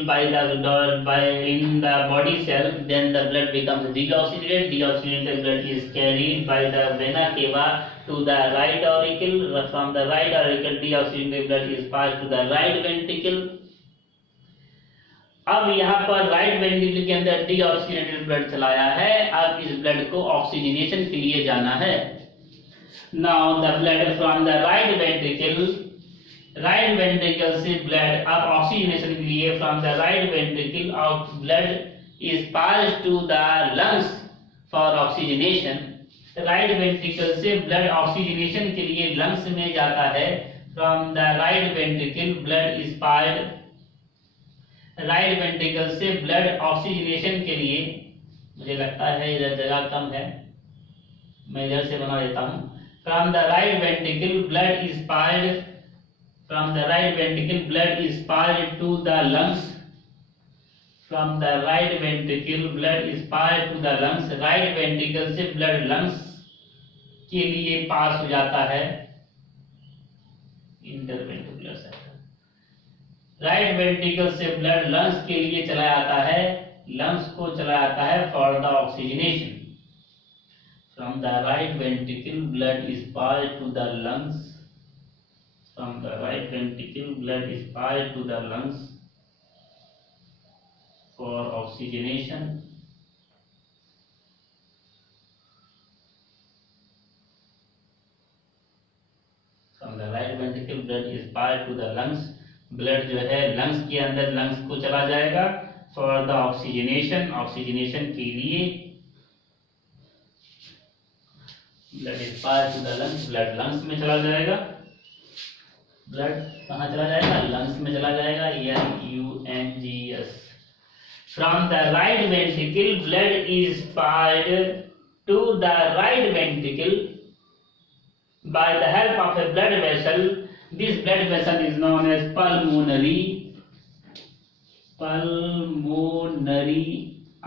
in the body cell, then the blood becomes deoxygenated. Deoxygenated blood is carried by the vena cava to the right auricle. From the right auricle, deoxygenated blood is passed to the right ventricle. अब यहाँ पर right ventricle के अंदर deoxygenated blood चलाया है। अब इस blood को ऑक्सीजनेशन के लिए जाना है। Now the blood from the right ventricle से ब्लड अब ऑक्सीजनेशन के लिए from the right ventricle of blood is passed to the lungs for oxygenation. Right ventricle से ब्लड ऑक्सीजनेशन के लिए लंग्स में जाता है। From the right ventricle blood is passed, right ventricle से ब्लड ऑक्सीजनेशन के लिए, मुझे लगता है इधर जगह कम है, मैं इधर से बना देता हूँ। From the right ventricle blood is passed, from the right ventricle blood is passed to the lungs। from the right ventricle blood is passed to the lungs। right ventricle से blood lungs के लिए पास हो जाता है। Interventricular section, right ventricle से blood lungs के लिए चला जाता है, लंग्स को चला जाता है for the oxygenation. From the right ventricle blood is passed to the lungs। From the right ventricle, blood is passed to the lungs for oxygenation। From the right ventricle, blood is passed to the lungs। blood जो है lungs के अंदर lungs को चला जाएगा for the oxygenation, oxygenation के लिए blood is passed to the lungs, blood lungs में चला जाएगा। ब्लड कहाँ चला जाएगा? लंग्स में चला जाएगा। LUNGS। From the right ventricle blood is passed to the right ventricle by the help of a blood vessel. This blood vessel is known as pulmonary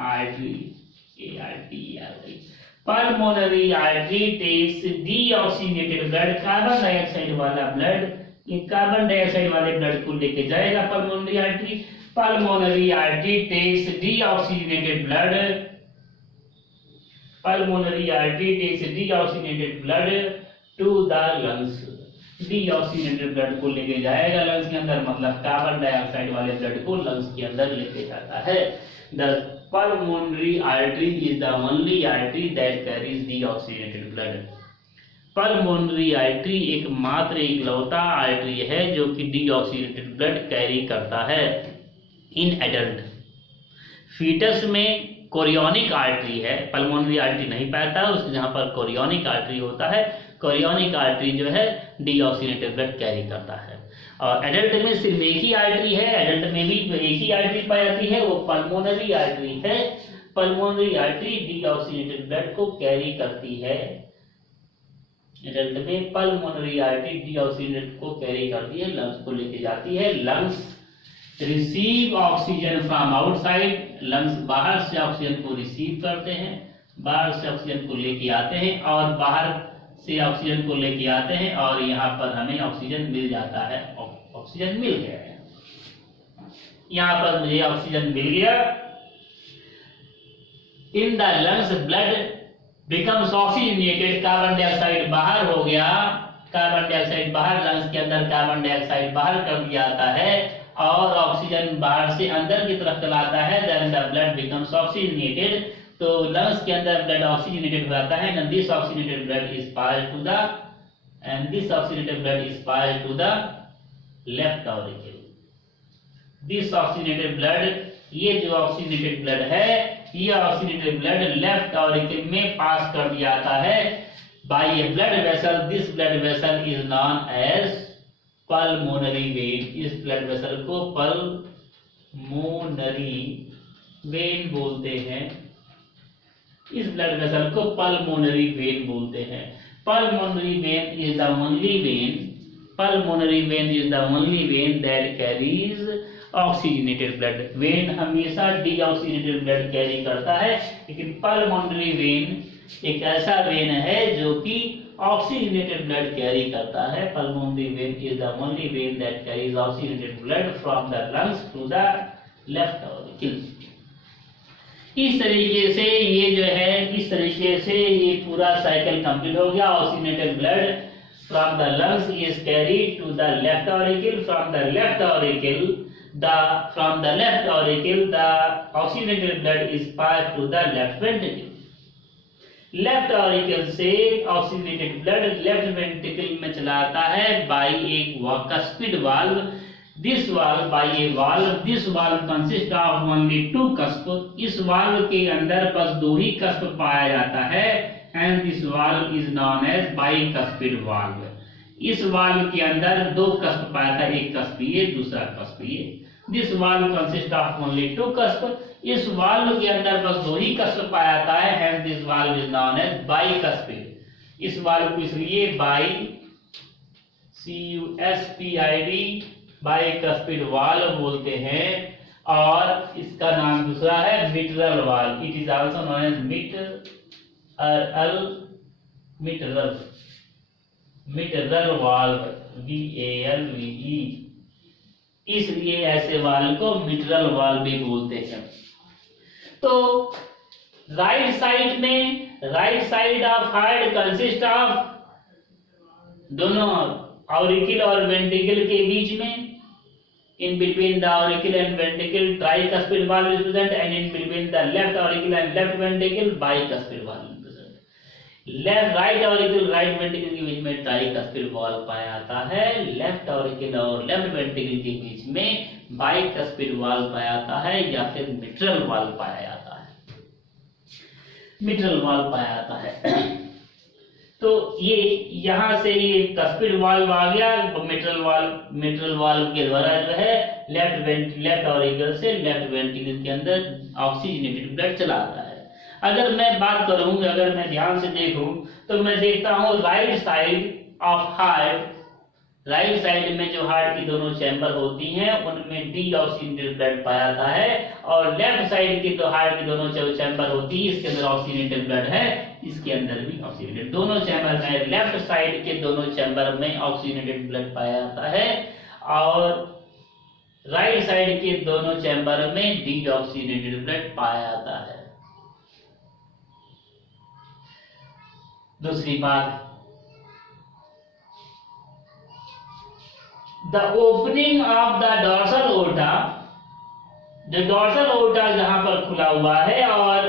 artery. Pulmonary artery takes deoxygenated blood, carbon dioxide वाला blood, ये carbon dioxide वाले blood को लेके जाएगा pulmonary artery. Pulmonary artery takes deoxygenated blood, pulmonary artery takes deoxygenated blood to the lungs. Deoxygenated blood को लेके जाएगा lungs के अंदर, मतलब कार्बन डाइऑक्साइड वाले ब्लड को लंग्स के अंदर लेके जाता है। The pulmonary artery is the only artery that carries deoxygenated blood. Pulmonary artery एकमात्र इकलौता आर्टरी है जो कि डीऑक्सीजनेटेड ब्लड कैरी करता है इन एडल्ट। फीटस में कोरियोनिक आर्टरी है, पल्मोनरी आर्टरी नहीं पाता है उसके, जहां पर कोरियोनिक आर्टरी होता है, कोरियोनिक आर्टरी जो है डीऑक्सीजनेटेड ब्लड कैरी करता है। और एडल्ट में सिर्फ एक ही आर्टरी है, एडल्ट में भी एक ही आर्टरी पाई जाती है, वो पल्मोनरी आर्टरी है। पल्मोनरी आर्टरी डीऑक्सीजनेटेड ब्लड को कैरी करती है। एडल्ट में पल्मोनरी आर्टरी डीऑक्सीजनेटेड को कैरी करती है, लंग्स को लेके जाती है। Lungs receive oxygen from outside, lungs बाहर से ऑक्सीजन को रिसीव करते हैं, बाहर से ऑक्सीजन को लेके आते हैं और बाहर से ऑक्सीजन को लेके आते हैं और यहाँ पर हमें ऑक्सीजन मिल जाता है। ऑक्सीजन मिल गया है, यहाँ पर मुझे ऑक्सीजन मिल गया। In the lungs blood becomes oxygenated, carbon dioxide बाहर हो गया, कार्बन डाइऑक्साइड बाहर, लंग्स के अंदर कार्बन डाइऑक्साइड बाहर कर दिया जाता है और ऑक्सीजन बाहर से अंदर की तरफ चलाता है। Then the blood becomes oxygenated, तो लंग्स के अंदर ब्लड ऑक्सीजनेटेड हो जाता है। And this oxygenated blood is passed to the, and this oxygenated blood is passed to the left auricle. This oxygenated blood, ये जो ऑक्सीजनेटेड ब्लड है, ये ऑक्सीजनेटेड ब्लड लेफ्ट ऑरिकल में पास कर दिया जाता है by a blood vessel. This blood vessel is known as pulmonary vein. इस ब्लड वेसल को पल्मोनरी वेन बोलते हैं, इस ब्लड वेसल को पल्मोनरी वेन बोलते हैं। Pulmonary vein is the only vein, pulmonary vein is the only vein that carries oxygenated blood. Vein हमेशा deoxygenated blood carry करता है, लेकिन पल्मोनरी वेन एक ऐसा वेन है जो कि ऑक्सीजनेटेड ब्लड कैरी करता है। Pulmonary vein is the only vein that carries oxygenated blood from the lungs to the left auricle. इस तरीके से ये जो है, इस तरीके से ये पूरा साइकिल कंप्लीट हो गया। Oxygenated blood from the lungs is carried to the left auricle, from the left auricle from the left auricle the oxygenated blood is passed to the left ventricle. Left auricle से oxygenated blood left ventricle में चलाता है by एक cuspid valve. This valve by a valve, this valve consist of only 2 cusp. इस valve के अंदर बस 2 ही कस्प पाया जाता है and this valve is known as bicuspid valve. इस वाल्व के अंदर 2 कस्प पाया था, एक कस्प ये, दूसरा कस्प ये। This valve consist of only 2 cusp. इस वाल्व के अंदर बस 2 ही कस्प पाया जाता है, hence this valve is known as bicuspid. इस वाल्व को इसलिए बाइकस्पिड वाल्व बोलते हैं। और इसका नाम दूसरा है mitral valve. It is also known as mitral valve, VALVE। इसलिए ऐसे वाल्व को मिटरल वाल्व भी बोलते हैं। तो राइट साइड में, right side of heart consist of, दोनों ऑरिकल और वेंट्रिकल के बीच में, in between the auricle and ventricle tricuspid valve is present, and in between the left auricle and left ventricle bicuspid valve is present। Left right auricle right ventricle के बीच में tricuspid valve पाया जाता है, left auricle और left ventricle के बीच में बाइकस्पिड वाल्व पाया जाता है, या फिर मिटरल वाल्व पाया जाता है, मिटरल वाल्व पाया जाता है। तो ये यहाँ से ये कस्पिड वाल्व आ गया, मिटरल वाल्व के द्वारा जो है लेफ्ट ऑरिकल से लेफ्ट वेंट्रिकल के अंदर ऑक्सीजनेटेड ब्लड चला आता है। अगर मैं बात करूं, अगर मैं ध्यान से देखूं तो मैं देखता हूं right side of heart, right side में जो हार्ट की दोनों चैम्बर होती हैं उनमें डीऑक्सीजनेटेड ब्लड पाया जाता है, और लेफ्ट साइड की तो हार्ट की दोनों चैम्बर होती है इसके अंदर ऑक्सीजनेटेड ब्लड है, इसके अंदर भी ऑक्सीजनेटेड, दोनों चैम्बर में, लेफ्ट साइड के दोनों चैम्बर में ऑक्सीजनेटेड ब्लड पाया जाता है और राइट साइड के दोनों चैम्बर में डीऑक्सीजनेटेड ब्लड पाया जाता है। दूसरी बात, the opening of the dorsal aorta, जो डॉर्सल ओर्टा जहां पर खुला हुआ है और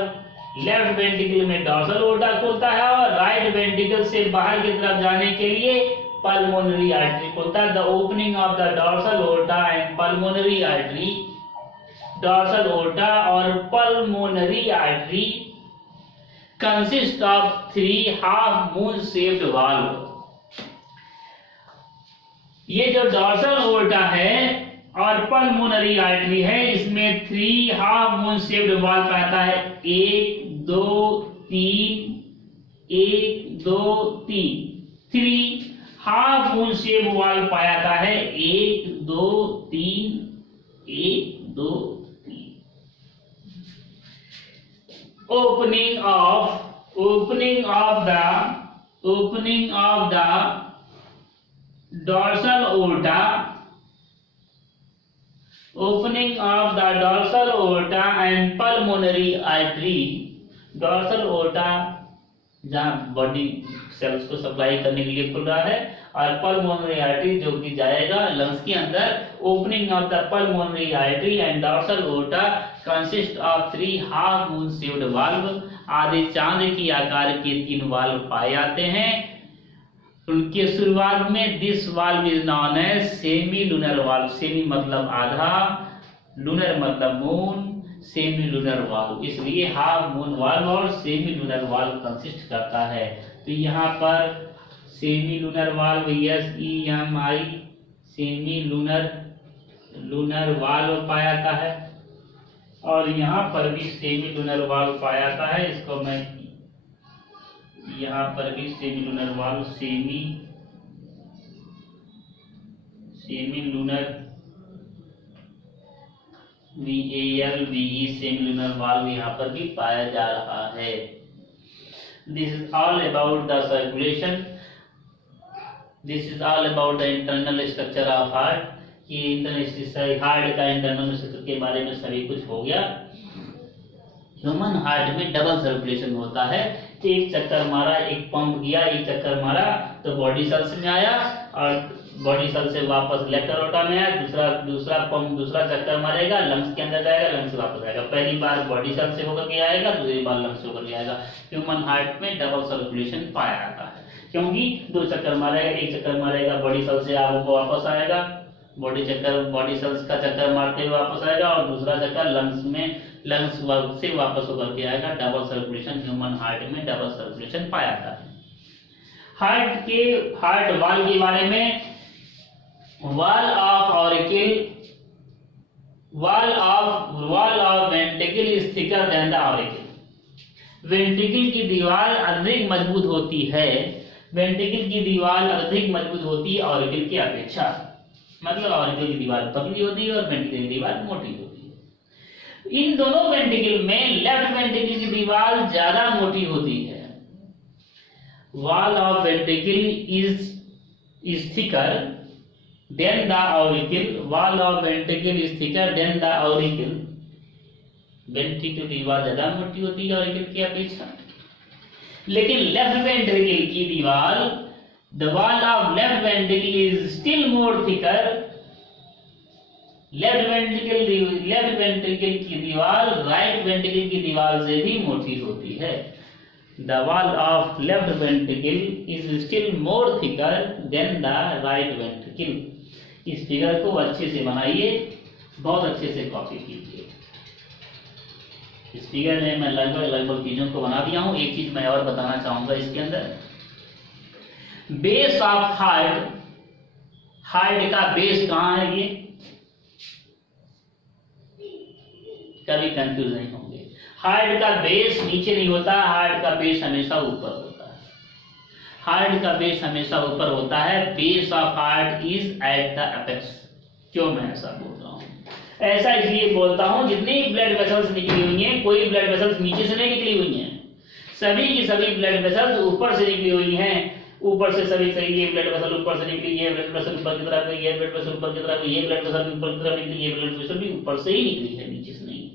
लेफ्ट वेंट्रिकल में डॉर्सल ओर्टा खुलता है और राइट वेंट्रिकल से बाहर की तरफ जाने के लिए पल्मोनरी आर्टरी खुलता है। The opening of the dorsal aorta and pulmonary artery, dorsal aorta और pulmonary artery consist of 3 half moon shaped valve. ये जो डॉर्सल ओर्टा है और पल्मोनरी आर्टरी है, इसमें 3 हाफ मून शेप्ड वाल्व आता है। 1 2 3, 1 2 3, 3 हाफ मून शेप वाल्व पाया जाता है। 1 2 3, 1 2 3। Opening of the dorsal aorta, opening of the dorsal aorta and pulmonary artery। dorsal aorta जहां बॉडी सेल्स को सप्लाई करने के लिए खुल रहा है और पल्मोनरी आर्टरी जो कि जाएगा लंग्स के अंदर। Opening of the pulmonary artery and dorsal aorta consist of 3 half moon shaped valve. आधे चांद की आकार के 3 वाल्व पाए जाते हैं। उनके शुरुआत में this valve is known as semi lunar valve. Semi मतलब आधा, लूनर मतलब मून, सेमी लूनर वाल्व, इसलिए हाफ मून वाल्व और सेमी लूनर वाल्व कंसिस्ट करता है। तो यहाँ पर semi lunar valve SEMI semi lunar valve पाया जाता है और यहाँ पर भी सेमी लूनर वाल्व पाया जाता है। इसको मैं यहाँ पर भी semi lunar valve, semi lunar VALVE semi lunar valve यहाँ पर भी पाया जा रहा है। This is all about the circulation, this is all about the internal structure of heart. ये हार्ट का इंटरनल स्ट्रक्चर के बारे में सभी कुछ हो गया। ह्यूमन हार्ट में डबल सर्कुलेशन होता है। एक चक्कर मारा, एक पंप किया, एक चक्कर मारा तो बॉडी सेल्स में आया और बॉडी सेल से वापस लेफ्ट एरोटा में आया। दूसरा पंप दूसरा चक्कर मारेगा, लंग्स के अंदर जाएगा, लंग्स से वापस आएगा। पहली बार बॉडी सेल से होकर के आएगा, दूसरी बार लंग्स से होकर के आएगा। ह्यूमन हार्ट में डबल सर्कुलेशन पाया जाता है क्योंकि 2 चक्कर मारेगा, एक चक्कर मारेगा बॉडी सेल से आपको वापस आएगा, बॉडी सेल्स का चक्कर मारते हुए वापस आएगा और दूसरा चक्कर लंग्स से वापस होकर के आएगा। डबल सर्कुलेशन ह्यूमन हार्ट में डबल सर्कुलेशन पाया जाता है। हार्ट वाल्व के बारे में, wall of ventricle is thicker than the auricle. Ventricle की दीवार अधिक मजबूत होती है, वेंट्रिकल की दीवार अधिक मजबूत होती है ऑरिकल की अपेक्षा। मतलब ऑरिकल की दीवार पतली होती है और वेंट्रिकल की दीवार मोटी होती है। इन दोनों वेंट्रिकल में लेफ्ट वेंट्रिकल की दीवार ज्यादा मोटी होती है। Wall of ventricle is thicker than the auricle, wall of ventricle is thicker than the auricle. Ventricle दीवार ज्यादा मोटी होती है ऑरिकल की अपेक्षा। लेकिन लेफ्ट वेंट्रिकल की दीवार, the wall of left ventricle is still more thicker। Left ventricle की दीवार राइट वेंट्रिकल की दीवार से भी मोटी होती है। The wall of left ventricle is still more thicker than the right ventricle। इस फिगर को अच्छे से बनाइए, बहुत अच्छे से कॉपी कीजिए। इस फिगर में मैं लगभग चीजों को बना दिया हूं। एक चीज मैं और बताना चाहूंगा इसके अंदर, बेस ऑफ हार्ट, हार्ट का बेस कहां है, ये कभी कंफ्यूज नहीं होंगे। हार्ट का बेस नीचे नहीं होता, हार्ट का बेस हमेशा ऊपर होता है। हार्ट का बेस हमेशा ऊपर होता है। Base of heart is at the apex. क्यों मैं ऐसा बोल रहा हूं? ऐसा इसलिए बोलता हूं, जितनी ब्लड वेसल्स निकली हुई हैं, कोई ब्लड वेसल्स नीचे से नहीं निकली हुई हैं। सभी की सभी ब्लड वेसल्स ऊपर से निकली हुई हैं। ऊपर से सभी ये ब्लड वेसल ऊपर से निकली, ये ब्लड वेसल ऊपर की तरफ गई, ये ब्लड वेसल ऊपर की तरफ गई, ये ब्लड वेसल ऊपर की तरफ निकली, ये ब्लड वेसल भी ऊपर से ही निकली है, नीचे से नहीं।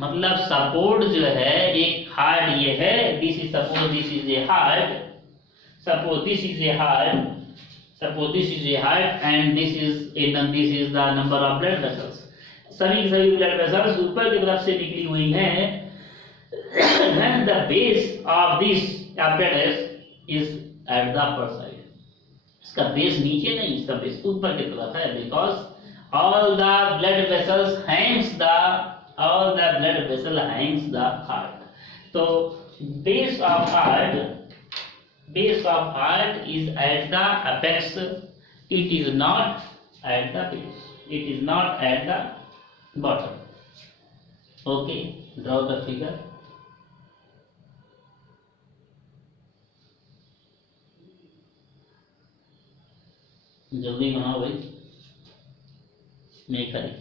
मतलब सपोर्ट जो है, एक हार्ट ये है, this is suppose this is a heart, suppose this is a heart, Suppose this is a heart and this is the number of blood vessels. सभी की सभी ब्लड वेसल्स ऊपर की तरफ से निकली हुई हैं. Then the base of this apparatus is at the upper side. इसका बेस नीचे नहीं, इसका बेस ऊपर की तरफ है, because all the blood vessels hangs the heart. So base of heart is at the apex. It is not at the base. It is not at the bottom. Okay, draw the figure. जल्दी बनाओ भाई, मैं करी.